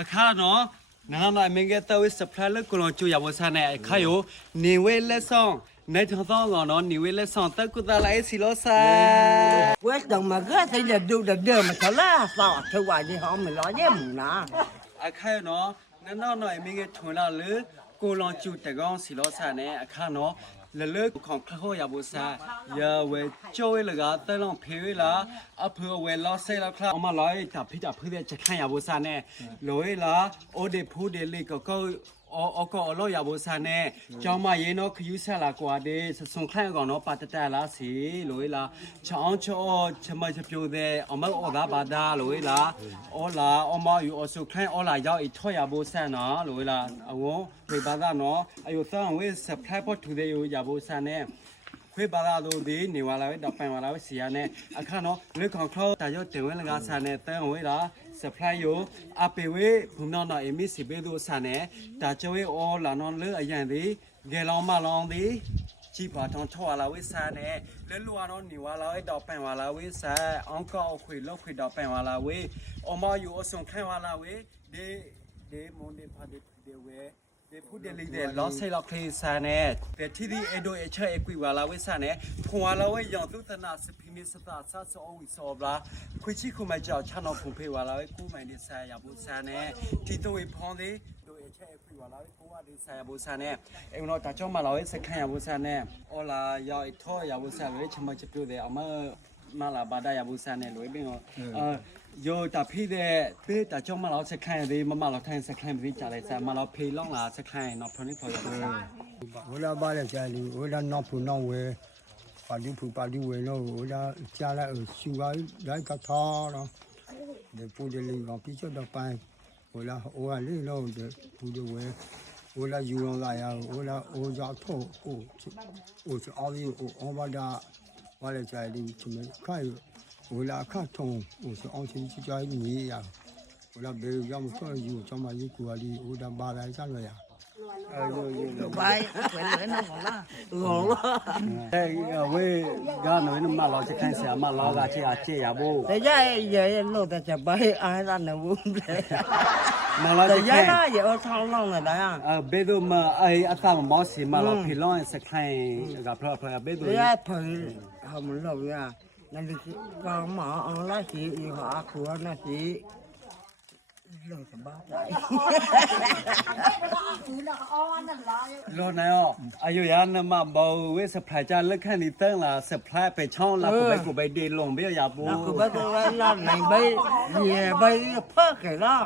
အခါနော်နာမမင်္ဂတဝိစပလာလကလွန်ချူရဝဆာနေအခါယိုနေဝဲလက်ဆောင်နေထောင်းတော့နော်နေဝဲလက်ဆောင်တကုတလိုက်စီလို့စာ Quét đồng mà gớt thì là đủ được đưa mà sao lá sao thôi hoài đi họ mình nói với mình nè အခါနော်နော်နော်မင်္ဂထွန်လာလေကိုလွန်ချူတကောင်စီလို့စာနေအခါနော်လလของခခေါ်ရဘူးစာရဝဲချိုးဝဲလကတဲလုံးဖေးလာအဖေဝဲလောဆဲလောက်ခအမလိုက်တာဖိတာဖိတဲ့ချက်ခံရဘူးစာနဲ့လိုရလာအိုဒီဖူဒီလီကောအော်ကောအလို့ရဘူးစာနဲ့ကျောင်းမရေနော်ခယူဆက်လာကွာတဲ့ဆုံခန့်ကောင်နော်ပါတတလာစီလိုရလာချောင်းချောချမချပြိုတဲ့အမအော်ဒါဘာဒါလိုရလာအော်လာအမယူအဆုခန့်အော်လာရောက်အထွတ်ရဘူးစာနော်လိုရလာအဝဝေဘာသာနော်အယုသံဝေစပလိုက်ဖို့ထူတဲ့ယူရဘူးစာနဲ့ခွေပါလာတို့ဒီနေဝလာဝဲတော့ပိုင်ဝလာဝဲစီရနဲ့အခါနော်လေခေါခေါတာရောတင်ဝဲလကစာနဲ့တန်ဝဲလာစပလိုက်ယူအပေဝဲဘုံနော်နော်အမီစီဘေတို့စာနဲ့တာချဝဲအော်လာနော်လေအရန်ဒီဂေလောင်းမလောင်းဒီချီပါထောင်းထော်လာဝဲစာနဲ့လဲလူကတော့နေဝလာဝဲတော့ပိုင်ဝလာဝဲစာအောင်ကောက်ခွေလောက်ခွေတော့ပိုင်ဝလာဝဲအမယူအဆုံခိုင်ဝလာဝဲဒီမွန်ဒီဖာဒီဝဲဒီဖူဒလီတဲ့လောဆေလောက်ခလေးစာနဲ့တဲ့တီဒီအဒိုအချဲအကွီဝါလာဝဲစာနဲ့ဖွာလာဝဲရောင်သူသနာစဖိနေစတာဆတ်ဆောဝီဆောဘလာခွချီခုမကြောက်ချနောဖုန်ဖေဝါလာဝဲကူမိုင်ဒီစာရဘူးစာနဲ့တီတိုဝေဖောင်းသေးဒိုအချဲအကွီဝါလာဝဲကိုဝါဒီစာရဘူးစာနဲ့အင်တော့တာချောမလာဝဲစခန့်ရဘူးစာနဲ့အော်လာရောက်ထောရဘူးစာဝဲချမချပြိုတဲ့အမလာဘာဒရဘူးစာနဲ့လွေးပြီးတော့ယောတာဖိတဲ့ပေတာကြောင့်မလောက်စခိုင်းသေးမမလောက်ထိုင်းစခိုင်းပြီးကြလိုက်စမလောက်ဖေလောင်းလာစခိုင်းတော့ဖရနစ်ခေါ်ရပါ ဝလာပါလေကြာလီဝလာနောက်ဖူနောက်ဝဲပါဠိဖူပါဠိဝဲလို့ဝလာကြာလာရှူပါလိုက်ကထားတော့ဒီပူဒလီကပြချတော့ပိုင်းဝလာဟိုကလေးလို့ပူဒဝဲဝလာယူအောင်လာရဝလာအိုကြောထုတ်ဟိုအော်ဒီအော်ဘာဒါဝလာကြာလီချမခိုင်ဝလာခတ်ထုံဟိုအောင်ချင်းချကြနေရဝလာဘေရောက်မဆွယူချမယူကူအလီဝဒါဘာလာချလွယ်ရbay quên nữa nó ngon quá အဲဝေကနော်နမလောက်စခိုင်းဆရာမလောက်ကချေချေရဘူး thế giờ giờ nó ta chả bay ai ra nó vui မလောက်စ thế ခို giờ င်း nó giờ ở thao long này đấy à ဘေဒိုမအသမောစီမလောက်ဖေလောင်းစခိုင်းကဖဖဘေဒို thế giờ phải không lâu nha nên đi con mở ăn lá chị họ của nó chị rồi thì bác lại လောနေရောအယုရနမဘောဝေစပလိုက်ကြလက်ခန့်ဒီတန်းလာစပလိုက်ပဲချောင်းလာကိုပဲဒီလုံပြရဘူး nó của bác tôi là này bay về bay phớt cái đó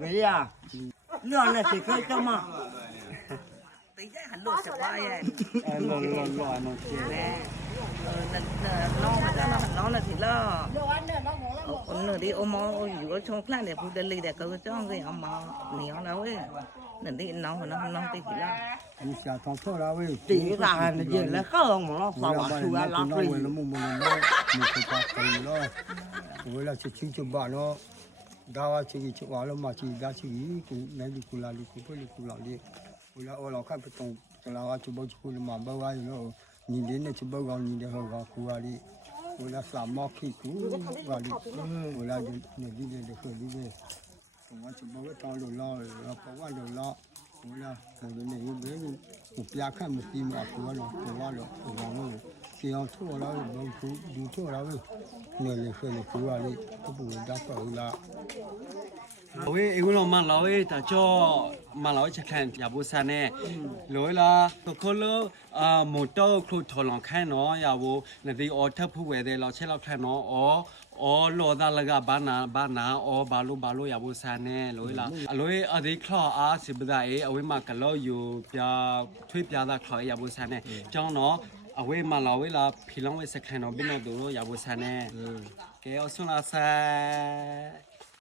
bây giờ nó này thì coi cho mà tí cái hành lụt sập bay ấy အဲလောနော်ချေ nó mà nó là thì lo nửa đi ôm mò giữa trong plan để phụ đơn lì để câu cho cái ông mò nhiều đâu ấy nửa đi nó tí thì lo ဒီရှာထောင်းထောလာဝဲ tí là nó giờ là không mà nó sao mà chú là lo đi ဝဲမမနော်မခပါကီလောဝဲလာချချင်းချဘာလောဒါဝချီချဝါလောမချီဒါချီကူနေဒီကူလာလီကူပလီကူလာလီဝဲလာအော်လောက်ခပ်ပတုံကလာဝချဘောချကူလမဘဝါယူလောညီလေးနဲ့ချဘောကောင်ညီတဲ့ဟောကကူလာလီဝဲလာစာမောခိကူဝါလီဝဲလာနေဒီတဲ့ခွေဒီတဲ့ဝါချဘောတောင်းလို့လောပဝါလို့လောဝဲလာနေနေဘဲကိုပြခတ်မပြီးမှာကူလောပဝါလို့ဘောလို့စီအောင်ထိုးလာလို့ကူဒီထိုးလာလို့နေလေခွေကူလာလီပူဒါပေါ်လာ ဝေအခုတော့မလောဝေတာကြောမလောချက်ခန့်ရဘူးစနဲ့လောလာတခလောမိုတောခလုထလောင်ခိုင်းနော်ရဘူးနဒီအော်ထဖူဝဲတဲ့လောက်ချက်လောက်ခန့်နော်အော်လောဒါလကဘာနာအော်ဘာလို့ရဘူးစနဲ့လောလာအလွေအဒီခလောအားစပဒါအေအဝေးမှာကလောယူပြထွေးပြတာခလောရဘူးစနဲ့ကျောင်းနော်အဝေးမှာလောဝေးလာဖီလောင်းဝဲစခန့်နော်ဘင်းတော့တို့ရဘူးစနဲ့ကဲအဆွန်လာဆာ